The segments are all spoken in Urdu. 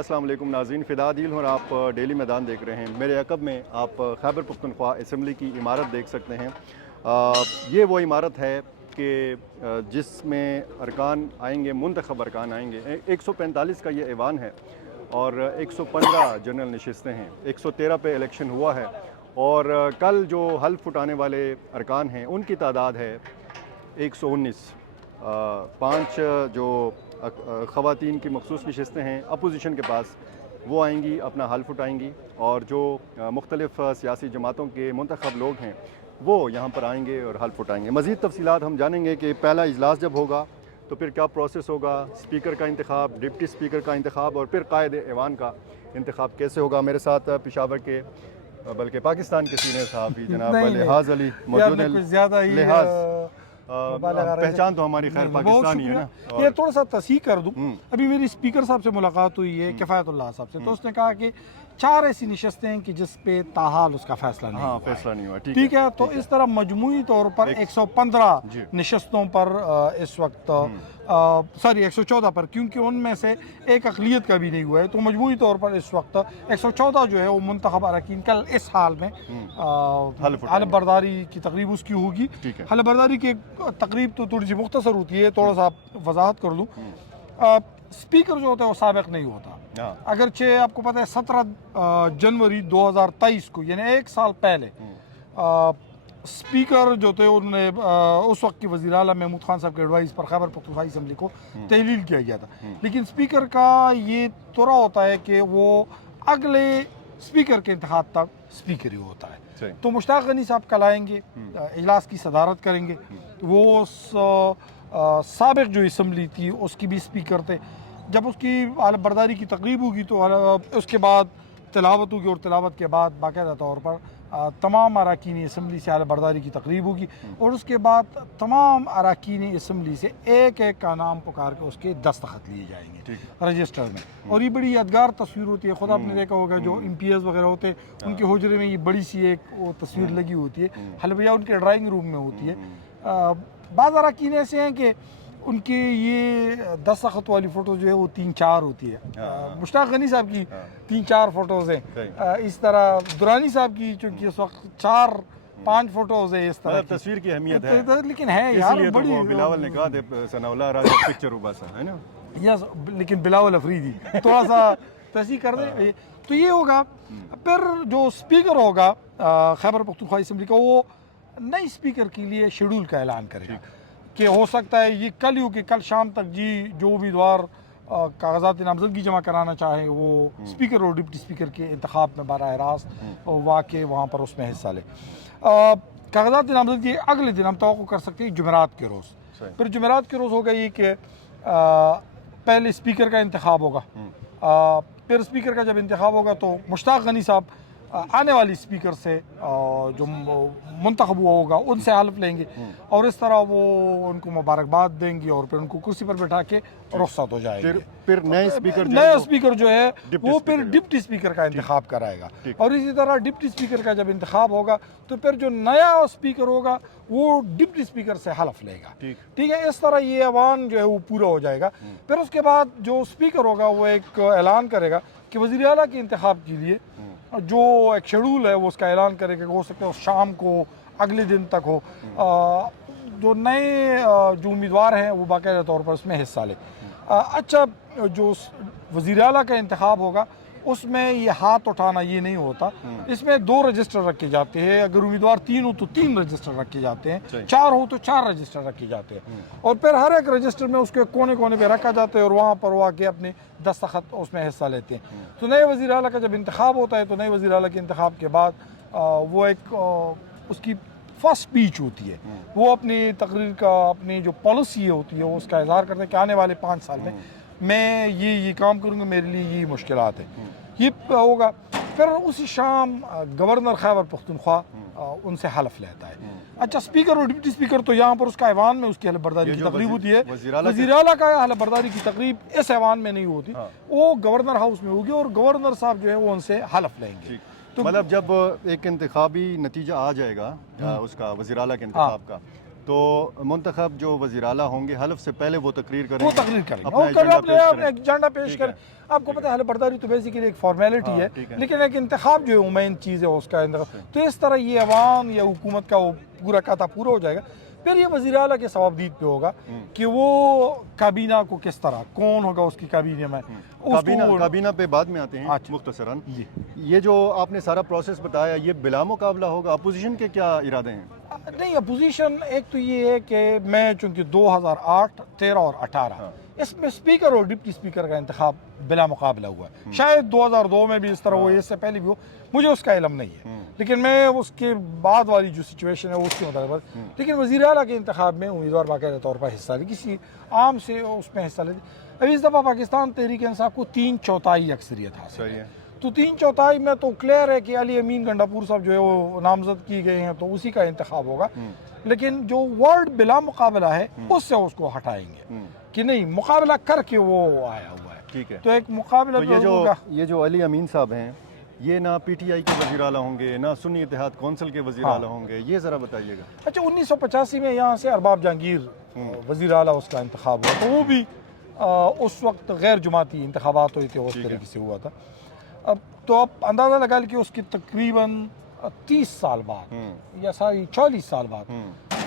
السلام علیکم ناظرین، فدا عدیل اور آپ ڈیلی میدان دیکھ رہے ہیں۔ میرے عقب میں آپ خیبر پختونخوا اسمبلی کی عمارت دیکھ سکتے ہیں۔ یہ وہ عمارت ہے کہ جس میں ارکان آئیں گے، منتخب ارکان آئیں گے۔ 145 کا یہ ایوان ہے اور 115 جنرل نشستیں ہیں۔ 113 پہ الیکشن ہوا ہے اور کل جو حلف اٹھانے والے ارکان ہیں ان کی تعداد ہے 119۔ 5 جو خواتین کی مخصوص نشستیں ہیں اپوزیشن کے پاس، وہ آئیں گی، اپنا حلف اٹھائیں گی، اور جو مختلف سیاسی جماعتوں کے منتخب لوگ ہیں وہ یہاں پر آئیں گے اور حلف اٹھائیں گے۔ مزید تفصیلات ہم جانیں گے کہ پہلا اجلاس جب ہوگا تو پھر کیا پروسیس ہوگا، اسپیکر کا انتخاب، ڈپٹی اسپیکر کا انتخاب اور پھر قائد ایوان کا انتخاب کیسے ہوگا۔ میرے ساتھ پشاور کے بلکہ پاکستان کے سینئر صحافی جناب لحاظ علی موجود ہیں۔ لحاظ پہچان تو ہماری خیر پاکستانی ہے نا۔ یہ تھوڑا سا تصحیح کر دوں، ابھی میری اسپیکر صاحب سے ملاقات ہوئی ہے، کفایت اللہ صاحب سے، تو اس نے کہا کہ 4 ایسی نشستیں ہیں کہ جس پہ تاحال اس کا فیصلہ نہیں ہوا۔ ٹھیک ہے، تو اس طرح مجموعی طور پر 115 نشستوں پر اس وقت 114 پر، کیونکہ ان میں سے ایک اقلیت کا بھی نہیں ہوا ہے، تو مجموعی طور پر اس وقت 114 جو ہے وہ منتخب اراکین کل اس حال میں حلف برداری کی تقریب اس کی ہوگی۔ حلف برداری کی تقریب تو تھوڑی سی مختصر ہوتی ہے، تھوڑا سا وضاحت کر لوں۔ اسپیکر جو ہوتا ہے وہ سابق نہیں ہوتا، اگرچہ آپ کو پتہ ہے 17 جنوری 2023 کو یعنی 1 سال پہلے اسپیکر جو تھے انہوں نے اس وقت کی وزیر اعلیٰ محمود خان صاحب کے ایڈوائز پر خیبر پختونخوا اسمبلی کو تحلیل کیا گیا تھا، لیکن اسپیکر کا یہ طرح ہوتا ہے کہ وہ اگلے اسپیکر کے انتخاب تک اسپیکر ہی ہوتا ہے۔ تو مشتاق غنی صاحب کل آئیں گے، اجلاس کی صدارت کریں گے، وہ سابق جو اسمبلی تھی اس کی بھی اسپیکر تھے۔ جب اس کی حلف برداری کی تقریب ہوگی تو اس کے بعد تلاوت ہوگی، اور تلاوت کے بعد باقاعدہ طور پر تمام اراکین اسمبلی سے حلف برداری کی تقریب ہوگی، اور اس کے بعد تمام اراکین اسمبلی سے ایک ایک کا نام پکار کے اس کے دستخط لیے جائیں گے رجسٹر میں، اور یہ بڑی یادگار تصویر ہوتی ہے۔ خود آپ نے دیکھا ہوگا جو ایم پی ایز وغیرہ ہوتے ہیں ان کے حجرے میں یہ بڑی سی ایک وہ تصویر لگی ہوتی ہے، حلفیہ ان کے ڈرائنگ روم میں ہوتی ہے۔ بعض اراکین ایسے ہیں کہ ان کی یہ دستخط والی فوٹو جو ہے وہ 3-4 ہوتی ہے۔ مشتاق غنی صاحب کی 3-4 فوٹوز ہیں، اس طرح درانی صاحب کی چونکہ اس وقت 4-5 فوٹوز ہیں۔ اس طرح تصویر کی اہمیت ہے، لیکن ہے یار بڑی، بلاول نے کہا ثناءاللہ راجہ پکچر ہوگا سا ہے نا، یس، لیکن بلاول افریدی تھوڑا سا تصحیح کر دیں تو یہ ہوگا۔ پھر جو اسپیکر ہوگا خیبر پختونخوا اسمبلی کا، وہ نئی اسپیکر کے لیے شیڈول کا اعلان کرے گا کہ ہو سکتا ہے یہ کل ہی ہو کہ کل شام تک جو امیدوار کاغذات نامزدگی جمع کرانا چاہے وہ اسپیکر اور ڈپٹی اسپیکر کے انتخاب میں براہ راست واقع وہاں پر اس میں حصہ لے۔ کاغذات نامزدگی اگلے دن ہم توقع کر سکتے ہیں جمعرات کے روز۔ پھر جمعرات کے روز ہوگا یہ کہ پہلے اسپیکر کا انتخاب ہوگا، پھر اسپیکر کا جب انتخاب ہوگا تو مشتاق غنی صاحب آنے والی اسپیکر سے جو منتخب ہوا ہوگا ان سے حلف لیں گے، اور اس طرح وہ ان کو مبارکباد دیں گے اور پھر ان کو کرسی پر بٹھا کے رخصت ہو جائے گے۔ پھر نئے اسپیکر جو ہے وہ پھر ڈپٹی اسپیکر کا انتخاب کرائے گا، اور اسی طرح ڈپٹی اسپیکر کا جب انتخاب ہوگا تو پھر جو نیا اسپیکر ہوگا وہ ڈپٹی اسپیکر سے حلف لے گا۔ ٹھیک ہے، اس طرح یہ ایوان جو ہے وہ پورا ہو جائے گا۔ پھر اس کے بعد جو اسپیکر ہوگا وہ ایک اعلان کرے گا کہ وزیر اعلیٰ کے انتخاب کے لیے جو ایک شیڈول ہے وہ اس کا اعلان کرے گا، ہو سکتا ہے شام کو، اگلے دن تک ہو، جو نئے جو امیدوار ہیں وہ باقاعدہ طور پر اس میں حصہ لے۔ اچھا، جو وزیر اعلیٰ کا انتخاب ہوگا اس میں یہ ہاتھ اٹھانا یہ نہیں ہوتا، اس میں 2 رجسٹر رکھے جاتے ہیں، اگر امیدوار 3 ہو تو 3 رجسٹر رکھے جاتے ہیں، 4 ہو تو 4 رجسٹر رکھے جاتے ہیں، اور پھر ہر ایک رجسٹر میں اس کے کونے کونے پہ رکھا جاتا ہے، اور وہاں پر وہ آ کے اپنے دستخط اس میں حصہ لیتے ہیں۔ تو نئے وزیر اعلیٰ کا جب انتخاب ہوتا ہے تو نئے وزیر اعلیٰ کے انتخاب کے بعد وہ ایک اس کی فرسٹ اسپیچ ہوتی ہے، وہ اپنی تقریر کا اپنی جو پالیسی ہوتی ہے اس کا اظہار کرتے ہیں کہ آنے والے 5 سال میں یہ کام کروں گا، میرے لیے یہ مشکلات ہیں، یہ ہوگا۔ پھر اسی شام گورنر خیبر پختونخوا ان سے حلف لیتا ہے۔ اچھا، اسپیکر اور ڈپٹی اسپیکر تو یہاں پر اس کا ایوان میں اس کی حلف برداری کی تقریب ہوتی ہے، وزیر اعلیٰ کا حلف برداری کی تقریب اس ایوان میں نہیں ہوتی، وہ گورنر ہاؤس میں ہوگی، اور گورنر صاحب جو ہے وہ ان سے حلف لیں گے۔ مطلب جب ایک انتخابی نتیجہ آ جائے گا اس کا وزیر اعلیٰ کے انتخاب کا، تو منتخب جو وزیر اعلیٰ ہوں گے حلف سے پہلے وہ تقریر کریں وہ گے، تقریر کریں گے اپنا اور کل اپنے ایجنڈا پیش کریں۔ ایجنڈا پیش کریں۔ آپ کو پتہ ہے حلف برداری تو بیسیکلی ایک فارمیلٹی ہے، لیکن ایک انتخاب جو ہے مین چیز ہے اس کا انتخاب، تو اس طرح یہ عوام یا حکومت کا وہ پورا کاتا پورا ہو جائے گا۔ پھر یہ وزیر اعلیٰ کے ثوابدید پہ ہوگا کہ وہ کابینہ کو کس طرح، کون ہوگا اس کی کابینہ میں، کابینہ پہ بعد میں آتے ہیں مختصراً۔ یہ جو آپ نے سارا پروسیس بتایا یہ بلا مقابلہ ہوگا، اپوزیشن کے کیا ارادے ہیں؟ نہیں، اپوزیشن ایک تو یہ ہے کہ میں چونکہ 2008، 13 اور 18 اس میں اسپیکر اور ڈپٹی اسپیکر کا انتخاب بلا مقابلہ ہوا ہے، شاید 2002 میں بھی اس طرح ہوا، اس سے پہلے بھی ہو، مجھے اس کا علم نہیں ہے، لیکن میں اس کے بعد والی جو سچویشن ہے اس کے مطابق، لیکن وزیر اعلیٰ کے انتخاب میں امیدوار باقاعدہ طور پر حصہ لے، کسی عام سے اس میں حصہ لے۔ ابھی اس دفعہ پاکستان تحریک انصاف کو 3/4 اکثریت حاصل ہے، تو 3/4 میں تو کلیئر ہے کہ علی امین گنڈاپور صاحب جو ہے وہ نامزد کی گئے ہیں تو اسی کا انتخاب ہوگا، لیکن جو ورڈ بلا مقابلہ ہے اس سے اس کو ہٹائیں گے کہ نہیں مقابلہ کر کے وہ آیا ہوا ہے، ٹھیک ہے۔ تو ایک مقابلہ یہ جو علی امین صاحب ہیں یہ نہ پی ٹی آئی کے وزیر اعلیٰ ہوں گے، نہ سنی اتحاد کونسل کے وزیر اعلیٰ ہوں گے، یہ ذرا بتائیے گا۔ اچھا، 1985 میں یہاں سے ارباب جہانگیر وزیر اعلیٰ اس کا انتخاب ہوا، تو وہ بھی اس وقت غیر جماعتی انتخابات ہوئے تھے، اس طریقے سے ہوا تھا۔ اب تو آپ اندازہ لگا لیں کہ اس کی تقریباً 30 سال بعد یا 40 سال بعد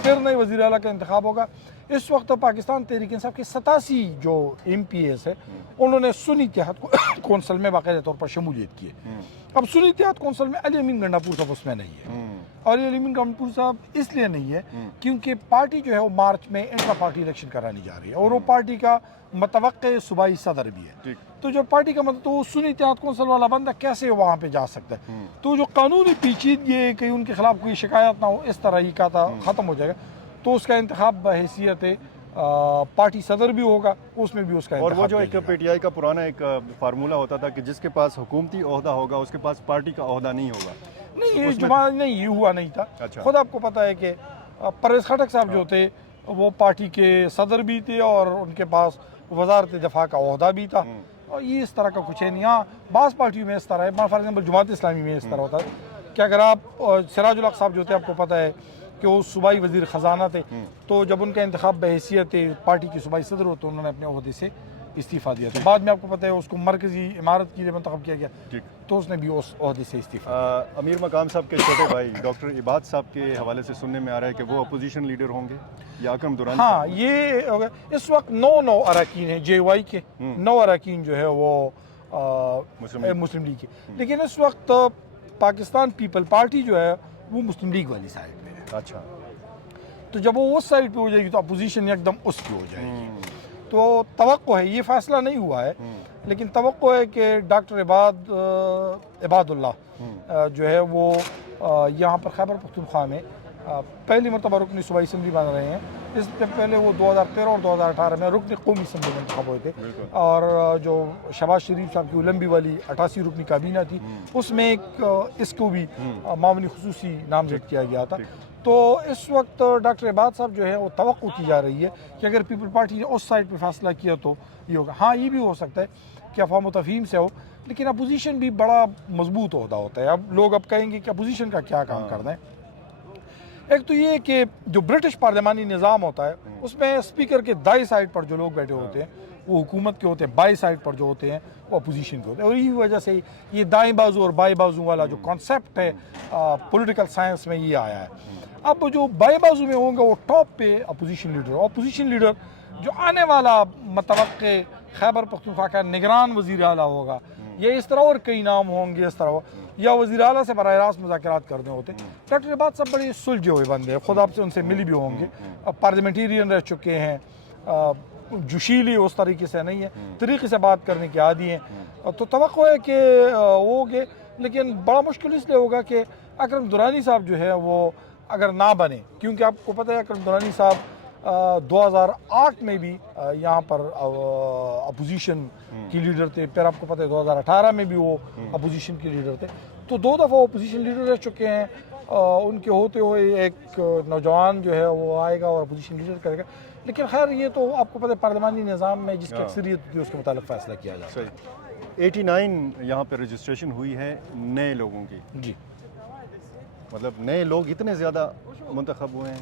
پھر نئے وزیر اعلیٰ کا انتخاب ہوگا۔ اس وقت پاکستان تحریک انصاف کے 87 جو ایم پی ایز ہے انہوں نے سنی اتحاد کونسل میں باقاعدہ طور پر شمولیت کی ہے۔ اب سنی اتحاد کونسل میں علی امین گنڈاپور صاحب اس میں نہیں ہے، اور علی امین گنڈاپور صاحب اس لیے نہیں ہے کیونکہ پارٹی جو ہے وہ مارچ میں انٹرا پارٹی الیکشن کرانی جا رہی ہے، اور وہ پارٹی کا متوقع صوبائی صدر بھی ہے، تو جو پارٹی کا مطلب تو وہ سنی اتحاد کونسل والا بندہ کیسے وہاں پہ جا سکتا ہے، تو جو قانونی پیچیدگی ہے کہ ان کے خلاف کوئی شکایت نہ ہو، اس طرح ہی کا تھا ختم ہو جائے گا، تو اس کا انتخاب بحیثیت پارٹی صدر بھی ہوگا، اس میں بھی اس کا اور انتخاب وہ جو ایک پی ٹی آئی کا پرانا ایک فارمولہ ہوتا تھا کہ جس کے پاس حکومتی عہدہ ہوگا اس کے پاس پارٹی کا عہدہ نہیں ہوگا، نہیں، یہ ہوا نہیں تھا۔ خود آپ کو پتہ ہے کہ پرویز خٹک صاحب جو تھے وہ پارٹی کے صدر بھی تھے اور ان کے پاس وزارت دفاع کا عہدہ بھی تھا، اور یہ اس طرح کا کچھ ہے نہیں۔ ہاں بعض پارٹیوں میں اس طرح ہے، فار ایگزامپل جماعت اسلامی میں اس طرح ہوتا ہے کہ اگر آپ سراج الحق صاحب جو تھے آپ کو پتہ ہے کہ وہ صوبائی وزیر خزانہ تھے، تو جب ان کا انتخاب بحیثیت پارٹی کی صوبائی صدر ہو تو انہوں نے اپنے عہدے سے استعفیٰ دیا تھا، بعد میں آپ کو پتہ ہے اس کو مرکزی عمارت کے لیے منتخب کیا گیا تو اس نے بھی اس عہدے سے استعفیٰ دیا۔ امیر مقام صاحب کے چھوٹے بھائی ڈاکٹر عباد صاحب کے حوالے سے سننے میں آ رہا ہے کہ وہ اپوزیشن لیڈر ہوں گے یا اکرم درانی؟ ہاں، یہ اس وقت 9 اراکین ہیں جے وائی کے، 9 اراکین جو ہے وہ مسلم لیگ کے، لیکن اس وقت پاکستان پیپل پارٹی جو ہے وہ مسلم لیگ والی سائڈ پہ ہے۔ اچھا، تو جب وہ اس سائڈ پہ ہو جائے گی تو اپوزیشن ایک دم اس کی ہو جائے گی، تو توقع ہے، یہ فیصلہ نہیں ہوا ہے لیکن توقع ہے کہ ڈاکٹر عباد اللہ جو ہے وہ یہاں پر خیبر پختونخوا میں پہلی مرتبہ رکن صوبائی اسمبلی بن رہے ہیں۔ اس سے پہلے وہ 2013 اور 2018 میں رکن قومی اسمبلی میں انتخاب ہوئے تھے، اور جو شہباز شریف صاحب کی لمبی والی 88 رکنی کابینہ تھی اس میں اس کو بھی معاونی خصوصی نامزد کیا گیا تھا۔ تو اس وقت ڈاکٹر عباد صاحب جو ہے وہ توقع کی جا رہی ہے کہ اگر پیپل پارٹی نے اس سائڈ پہ فیصلہ کیا تو یہ ہوگا۔ ہاں، یہ بھی ہو سکتا ہے کہ افہام و تفہیم سے ہو، لیکن اپوزیشن بھی بڑا مضبوط عہدہ ہوتا ہے۔ اب لوگ اب کہیں گے کہ اپوزیشن کا کیا کام کرنا ہے۔ ایک تو یہ کہ جو برٹش پارلیمانی نظام ہوتا ہے اس میں اسپیکر کے دائیں سائڈ پر جو لوگ بیٹھے ہوتے ہیں وہ حکومت کے ہوتے ہیں، بائیں سائڈ پر جو ہوتے ہیں وہ اپوزیشن کے ہوتے ہیں، اور یہی وجہ سے یہ دائیں بازو اور بائیں بازو والا جو کانسیپٹ ہے پولیٹیکل سائنس میں یہ آیا ہے۔ اب جو بائیں بازو میں ہوں گے وہ ٹاپ پہ اپوزیشن لیڈر، اپوزیشن لیڈر جو آنے والا متوقع خیبر پختونخوا کا نگران وزیر اعلیٰ ہوگا، یا اس طرح اور کئی نام ہوں گے اس طرح، یا وزیر اعلیٰ سے براہ راست مذاکرات کرنے ہوتے ہیں۔ ڈاکٹر عباد صاحب بڑے سلجھے ہوئے بندے ہیں، خود آپ سے ان سے ملی بھی ہوں گے، پارلیمنٹیرین رہ چکے ہیں، جوشیلی اس طریقے سے نہیں ہے، طریقے سے بات کرنے کے عادی ہیں، تو توقع ہے کہ وہ ہوگے، لیکن بڑا مشکل اس لیے ہوگا کہ اکرم درانی صاحب جو ہے وہ اگر نہ بنے، کیونکہ آپ کو پتہ ہے اکرم درانی صاحب 2008 میں بھی یہاں پر اپوزیشن کی لیڈر تھے، پھر آپ کو پتہ ہے 2018 میں بھی وہ اپوزیشن کی لیڈر تھے، تو 2 دفعہ اپوزیشن لیڈر رہ چکے ہیں۔ ان کے ہوتے ہوئے ایک نوجوان جو ہے وہ آئے گا اور اپوزیشن لیڈر کرے گا، لیکن خیر یہ تو آپ کو پتہ ہے پارلیمانی نظام میں جس کی اکثریت ہوتی ہے اس کے متعلق فیصلہ کیا جاتا ہے۔ 89 یہاں پہ رجسٹریشن ہوئی ہے نئے لوگوں کی، جی، مطلب نئے لوگ اتنے زیادہ منتخب ہوئے ہیں؟